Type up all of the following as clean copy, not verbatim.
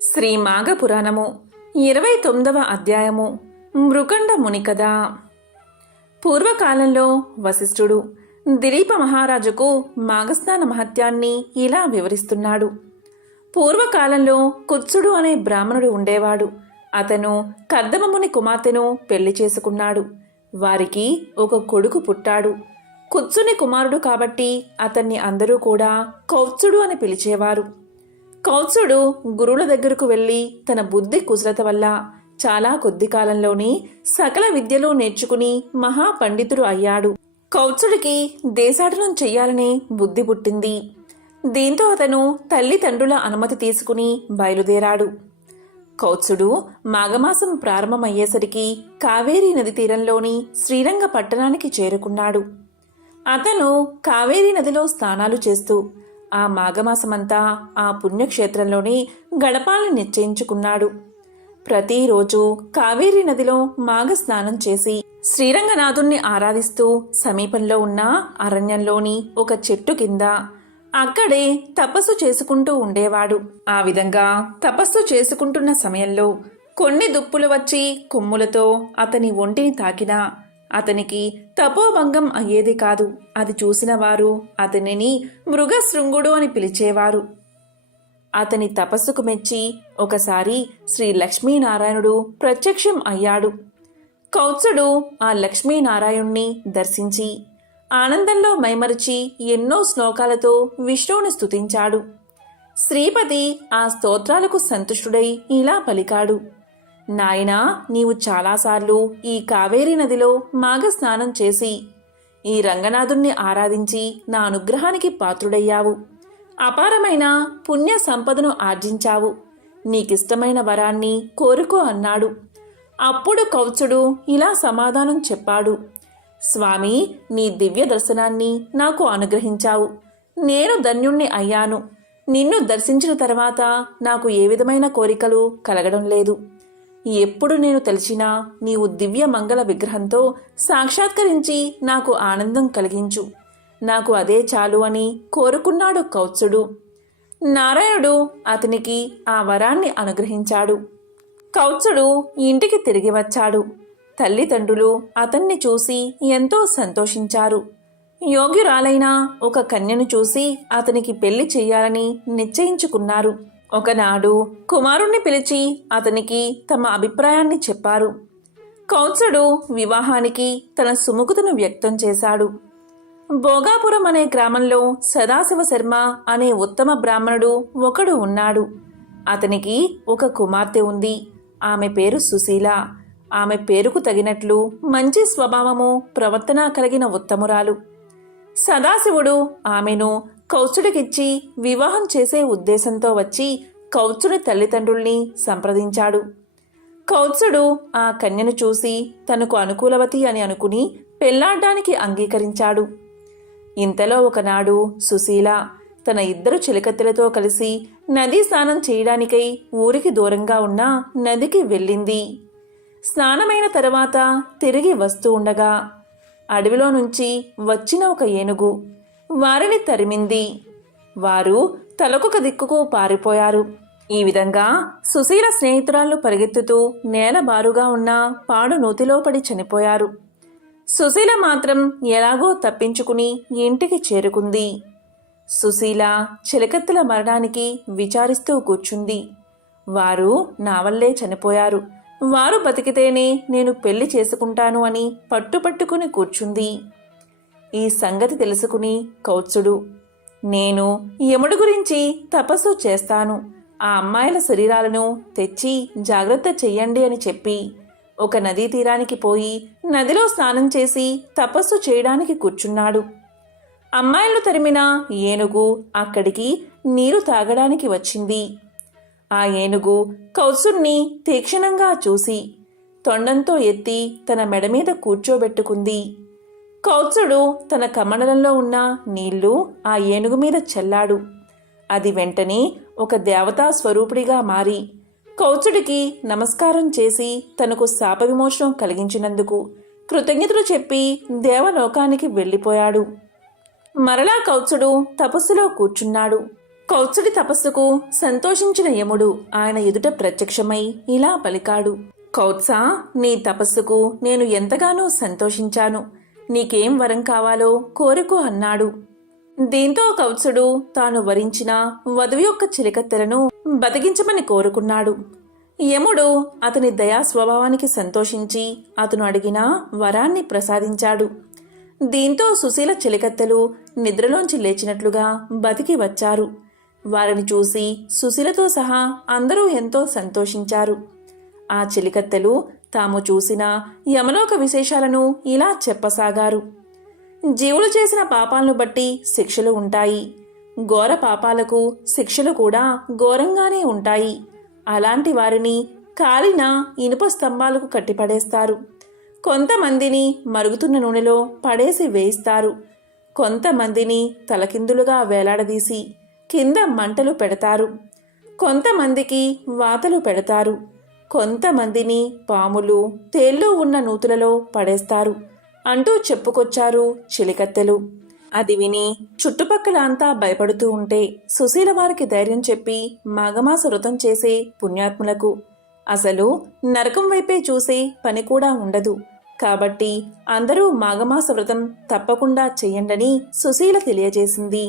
శ్రీ మాఘపురాణము 29వ అధ్యాయము మృకండ ముని కథ. పూర్వకాలంలో వశిష్ఠుడు దిలీప మహారాజుకు మాఘస్నాన మహత్యాన్ని ఇలా వివరిస్తున్నాడు. పూర్వకాలంలో కుత్సుడు అనే బ్రాహ్మణుడు ఉండేవాడు. అతను కర్దమముని కుమార్తెను పెళ్లి చేసుకున్నాడు. వారికి ఒక కొడుకు పుట్టాడు. కుత్సుని కుమారుడు కాబట్టి అతన్ని అందరూ కూడా కౌత్సుడు అని పిలిచేవారు. కౌత్సుడు గురువుల దగ్గరకు వెళ్ళి తన బుద్ధి కుశలత వల్ల చాలా కొద్ది కాలంలోనే సకల విద్యలు నేర్చుకుని మహాపండితుడు అయ్యాడు. కౌత్సుడికి దేశాటనం చెయ్యాలనే బుద్ధి పుట్టింది. దీంతో అతను తల్లిదండ్రుల అనుమతి తీసుకుని బయలుదేరాడు. కౌత్సుడు మాఘమాసం ప్రారంభమయ్యేసరికి కావేరీ నది తీరంలోని శ్రీరంగ పట్టణానికి చేరుకున్నాడు. అతను కావేరీ నదిలో స్నానాలు చేస్తూ ఆ మాఘమాసమంతా ఆ పుణ్యక్షేత్రంలోనే గడపాలని నిశ్చయించుకున్నాడు. ప్రతిరోజు కావేరీ నదిలో మాఘ స్నానం చేసి శ్రీరంగనాథుణ్ణి ఆరాధిస్తూ సమీపంలో ఉన్న అరణ్యంలోని ఒక చెట్టు కింద అక్కడే తపస్సు చేసుకుంటూ ఉండేవాడు. ఆ విధంగా తపస్సు చేసుకుంటున్న సమయంలో కొన్ని దుప్పులు వచ్చి కొమ్ములతో అతని ఒంటిని తాకినా అతనికి తపోభంగం అయ్యేది కాదు. అది చూసిన వారు అతనిని మృగశృంగుడు అని పిలిచేవారు. అతని తపస్సుకు మెచ్చి ఒకసారి శ్రీ లక్ష్మీనారాయణుడు ప్రత్యక్షం అయ్యాడు. కౌత్సుడు ఆ లక్ష్మీనారాయణుణ్ణి దర్శించి ఆనందంలో మైమరిచి ఎన్నో శ్లోకాలతో విష్ణువుని స్తుతించాడు. శ్రీపతి ఆ స్తోత్రాలకు సంతుష్టుడై ఇలా పలికాడు: నాయనా, నీవు చాలాసార్లు ఈ కావేరీ నదిలో మాఘ స్నానం చేసి ఈ రంగనాథుణ్ణి ఆరాధించి నా అనుగ్రహానికి పాత్రుడయ్యావు. అపారమైన పుణ్య సంపదను ఆర్జించావు. నీకిష్టమైన వరాన్ని కోరుకో అన్నాడు. అప్పుడు కౌత్సుడు ఇలా సమాధానం చెప్పాడు: స్వామి, నీ దివ్య దర్శనాన్ని నాకు అనుగ్రహించావు. నేను ధన్యుణ్ణి అయ్యాను. నిన్ను దర్శించిన తర్వాత నాకు ఏ విధమైన కోరికలు కలగడం లేదు. ఎప్పుడు నేను తలిచినా నీవు దివ్య మంగళ విగ్రహంతో సాక్షాత్కరించి నాకు ఆనందం కలిగించు. నాకు అదే చాలు అని కోరుకున్నాడు కౌత్సుడు. నారాయణుడు అతనికి ఆ వరాన్ని అనుగ్రహించాడు. కౌత్సుడు ఇంటికి తిరిగి వచ్చాడు. తల్లిదండ్రులు అతన్ని చూసి ఎంతో సంతోషించారు. యోగ్యురాలైన ఒక కన్యను చూసి అతనికి పెళ్లి చెయ్యాలని నిశ్చయించుకున్నారు. ఒకనాడు కుమారుణ్ణి పిలిచి అతనికి తమ అభిప్రాయాన్ని చెప్పారు. కౌత్సుడు వివాహానికి తన సుముఖతను వ్యక్తం చేశాడు. భోగాపురం అనే గ్రామంలో సదాశివ శర్మ అనే ఉత్తమ బ్రాహ్మణుడు ఒకడు ఉన్నాడు. అతనికి ఒక కుమార్తె ఉంది. ఆమె పేరు సుశీల. ఆమె పేరుకు తగినట్లు మంచి స్వభావము, ప్రవర్తన కలిగిన ఉత్తమురాలు. సదాశివుడు ఆమెను కౌత్సుడికిచ్చి వివాహం చేసే ఉద్దేశంతో వచ్చి కౌత్సుడి తల్లిదండ్రుల్ని సంప్రదించాడు. కౌత్సుడు ఆ కన్యను చూసి తనకు అనుకూలవతి అని అనుకుని పెళ్లాడ్డానికి అంగీకరించాడు. ఇంతలో ఒకనాడు సుశీల తన ఇద్దరు చిలకత్తెలతో కలిసి నదీ స్నానం చేయడానికై ఊరికి దూరంగా ఉన్న నదికి వెళ్ళింది. స్నానమైన తర్వాత తిరిగి వస్తూ ఉండగా అడవిలో నుంచి వచ్చిన ఒక ఏనుగు వారిని తరిమింది. వారు తలకొక దిక్కుకు పారిపోయారు. ఈ విధంగా సుశీల స్నేహితురాళ్ళు పరిగెత్తుతూ నేల బారుగా ఉన్న పాడు నూతిలో పడి చనిపోయారు. సుశీల మాత్రం ఎలాగో తప్పించుకుని ఇంటికి చేరుకుంది. సుశీల చిలకత్తెల మరణానికి విచారిస్తూ కూర్చుంది. వారు నా వల్లే చనిపోయారు. వారు బతికితేనే నేను పెళ్లి చేసుకుంటాను అని పట్టుపట్టుకుని కూర్చుంది. ఈ సంగతి తెలుసుకుని కౌత్సుడు, నేను యముడు గురించి తపస్సు చేస్తాను. ఆ అమ్మాయిల శరీరాలను తెచ్చి జాగ్రత్త చెయ్యండి అని చెప్పి ఒక నదీ తీరానికి పోయి నదిలో స్నానం చేసి తపస్సు చేయడానికి కూర్చున్నాడు. అమ్మాయిలను తరిమిన ఏనుగు అక్కడికి నీరు తాగడానికి వచ్చింది. ఆ ఏనుగు కౌత్సుణ్ణి తీక్షణంగా చూసి తొండంతో ఎత్తి తన మెడ మీద కూర్చోబెట్టుకుంది. కౌత్సుడు తన కమండలంలో ఉన్న నీళ్లు ఆ ఏనుగు మీద చల్లాడు. అది వెంటనే ఒక దేవతా స్వరూపుడిగా మారి కౌత్సుడికి నమస్కారం చేసి తనకు శాప విమోచనం కలిగించినందుకు కృతజ్ఞతలు చెప్పి దేవలోకానికి వెళ్ళిపోయాడు. మరలా కౌత్సుడు తపస్సులో కూర్చున్నాడు. కౌత్సుడి తపస్సుకు సంతోషించిన యముడు ఆయన ఎదుట ప్రత్యక్షమై ఇలా పలికాడు. కౌత్సా, నీ తపస్సుకు నేను ఎంతగానో సంతోషించాను. నీకేం వరం కావాలో కోరుకో అన్నాడు. దీంతో కౌత్సుడు తాను వరించిన వధువు యొక్క చిలికత్తెలను బతికించమని కోరుకున్నాడు. యముడు అతని దయా స్వభావానికి సంతోషించి అతను అడిగిన వరాన్ని ప్రసాదించాడు. దీంతో సుశీల చిలికత్తెలు నిద్రలోంచి లేచినట్లుగా బతికి వచ్చారు. వారిని చూసి సుశీలతో సహా అందరూ ఎంతో సంతోషించారు. ఆ చిలికత్తెలు తాము చూసిన యమలోక విశేషాలను ఇలా చెప్పసాగారు. జీవులు చేసిన పాపాలను బట్టి శిక్షలు ఉంటాయి. ఘోర పాపాలకు శిక్షలు కూడా ఘోరంగానే ఉంటాయి. అలాంటి వారిని కాలిన ఇనుప స్తంభాలకు కట్టిపడేస్తారు. కొంతమందిని మరుగుతున్న నూనెలో పడేసి వేయిస్తారు. కొంతమందిని తలకిందులుగా వేలాడదీసి కింద మంటలు పెడతారు. కొంతమందికి వాతలు పెడతారు. కొంతమందిని పాములు, తేళ్ళు ఉన్న నూతులలో పడేస్తారు అంటూ చెప్పుకొచ్చారు చిలికత్తెలు. అది విని చుట్టుపక్కల అంతా భయపడుతూ ఉంటే సుశీల వారికి ధైర్యం చెప్పి మాఘమాస వ్రతం చేసే పుణ్యాత్ములకు అసలు నరకం వైపే చూసే పని కూడా ఉండదు. కాబట్టి అందరూ మాఘమాస వ్రతం తప్పకుండా చెయ్యండని సుశీల తెలియజేసింది.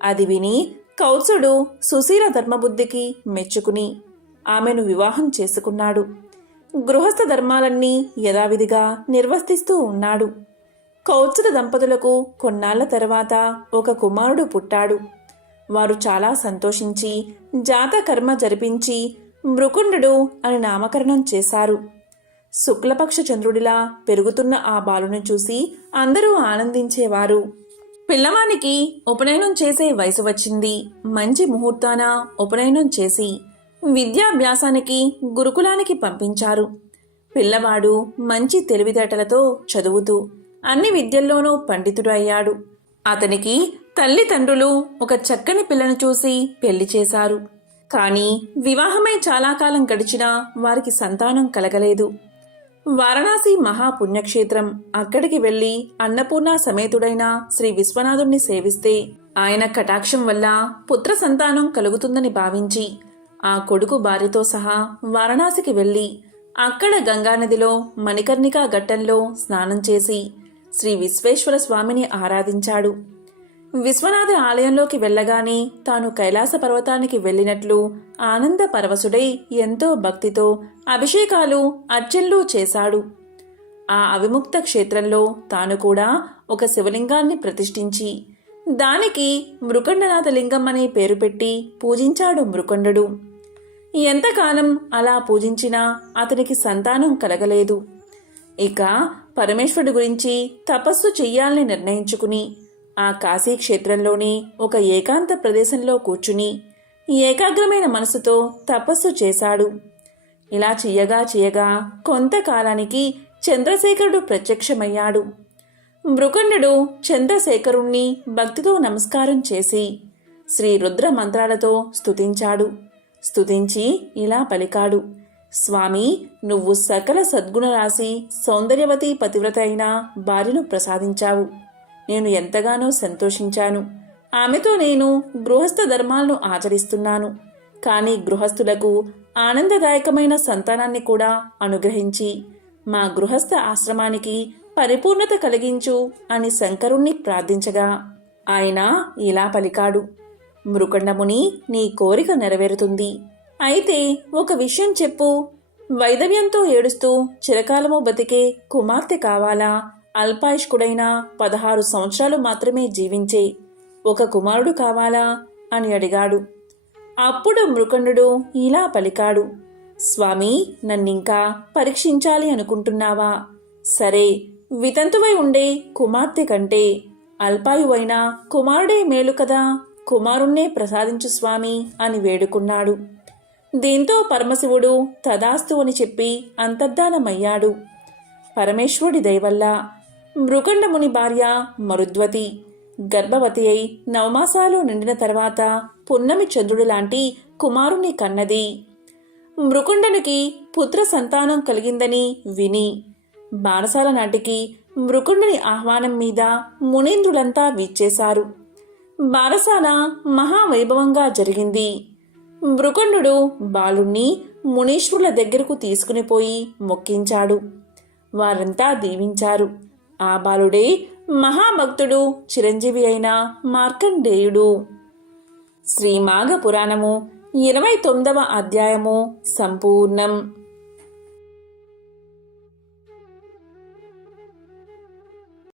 అది విని కౌత్సుడు సుశీల ధర్మబుద్ధికి మెచ్చుకుని ఆమెను వివాహం చేసుకున్నాడు. గృహస్థ ధర్మాలన్నీ యథావిధిగా నిర్వర్తిస్తూ ఉన్నాడు. కౌత్సుల దంపతులకు కొన్నాళ్ల తర్వాత ఒక కుమారుడు పుట్టాడు. వారు చాలా సంతోషించి జాతకర్మ జరిపించి మృకుండు అని నామకరణం చేశారు. శుక్లపక్ష చంద్రుడిలా పెరుగుతున్న ఆ బాలుని చూసి అందరూ ఆనందించేవారు. పిల్లవానికి ఉపనయనం చేసే వయసు వచ్చింది. మంచి ముహూర్తాన ఉపనయనం చేసి విద్యాభ్యాసానికి గురుకులానికి పంపించారు. పిల్లవాడు మంచి తెలివితేటలతో చదువుతూ అన్ని విద్యల్లోనూ పండితుడు అయ్యాడు. అతనికి తల్లిదండ్రులు ఒక చక్కని పిల్లను చూసి పెళ్లి చేశారు. కానీ వివాహమై చాలా కాలం గడిచినా వారికి సంతానం కలగలేదు. వారణాసి మహాపుణ్యక్షేత్రం. అక్కడికి వెళ్లి అన్నపూర్ణ సమేతుడైన శ్రీ విశ్వనాథుణ్ణి సేవిస్తే ఆయన కటాక్షం వల్ల పుత్ర సంతానం కలుగుతుందని భావించి ఆ కొడుకు భార్యతో సహా వారణాసికి వెళ్లి అక్కడ గంగానదిలో మణికర్ణికా ఘట్టంలో స్నానం చేసి శ్రీ విశ్వేశ్వర స్వామిని ఆరాధించాడు. విశ్వనాథ ఆలయంలోకి వెళ్లగానే తాను కైలాస పర్వతానికి వెళ్లినట్లు ఆనంద పరవశుడై ఎంతో భక్తితో అభిషేకాలు అర్చనలు చేశాడు. ఆ అవిముక్త క్షేత్రంలో తాను కూడా ఒక శివలింగాన్ని ప్రతిష్ఠించి దానికి మృకండనాథ లింగం అనే పేరు పెట్టి పూజించాడు మృకండు. ఎంతకాలం అలా పూజించినా అతనికి సంతానం కలగలేదు. ఇక పరమేశ్వరుడి గురించి తపస్సు చెయ్యాలని నిర్ణయించుకుని ఆ కాశీక్షేత్రంలోని ఒక ఏకాంత ప్రదేశంలో కూర్చుని ఏకాగ్రమైన మనసుతో తపస్సు చేశాడు. ఇలా చెయ్యగా కొంతకాలానికి చంద్రశేఖరుడు ప్రత్యక్షమయ్యాడు. మృకండు చంద్రశేఖరుణ్ణి భక్తితో నమస్కారం చేసి శ్రీ రుద్ర మంత్రాలతో స్తుతించాడు. స్తుతించి ఇలా పలికాడు. స్వామి, నువ్వు సకల సద్గుణ రాశి సౌందర్యవతి పతివ్రత అయిన భార్యను ప్రసాదించావు. నేను ఎంతగానో సంతోషించాను. ఆమెతో నేను గృహస్థ ధర్మాలను ఆచరిస్తున్నాను. కానీ గృహస్థులకు ఆనందదాయకమైన సంతానాన్ని కూడా అనుగ్రహించి మా గృహస్థ ఆశ్రమానికి పరిపూర్ణత కలిగించు అని శంకరుణ్ణి ప్రార్థించగా ఆయన ఇలా పలికాడు. మృకండముని, నీ కోరిక నెరవేరుతుంది. అయితే ఒక విషయం చెప్పు. వైదవ్యంతో ఏడుస్తూ చిరకాలము బతికే కుమార్తె కావాలా, అల్పాయుష్కుడైన 16 సంవత్సరాలు మాత్రమే జీవించే ఒక కుమారుడు కావాలా అని అడిగాడు. అప్పుడు మృకండు ఇలా పలికాడు. స్వామి, నన్నింకా పరీక్షించాలి అనుకుంటున్నావా? సరే, వితంతువై ఉండే కుమార్తె కంటే అల్పాయువైన కుమారుడే మేలు కదా. కుమారుణ్ణే ప్రసాదించు స్వామి అని వేడుకున్నాడు. దీంతో పరమశివుడు తదాస్తు అని చెప్పి అంతర్ధానమయ్యాడు. పరమేశ్వరుడి దయవల్ల మృకండముని భార్య మరుద్వతి గర్భవతి అయి 9 మాసాలు నిండిన తర్వాత పున్నమి చంద్రుడి లాంటి కుమారుణ్ణి కన్నది. మృకుండనికి పుత్ర సంతానం కలిగిందని విని బాణసాల నాటికి మృకుండుని ఆహ్వానం మీద మునీంద్రులంతా విచ్చేశారు. బారసాల మహావైభవంగా జరిగింది. మృకండు బాలుణ్ణి మునీశ్వరుల దగ్గరకు తీసుకుని పోయి మొక్కించాడు. వారంతా దీవించారు. ఆ బాలుడే మహాభక్తుడు చిరంజీవి అయిన మార్కండేయుడు. శ్రీమాఘ పురాణము 29వ అధ్యాయము సంపూర్ణం.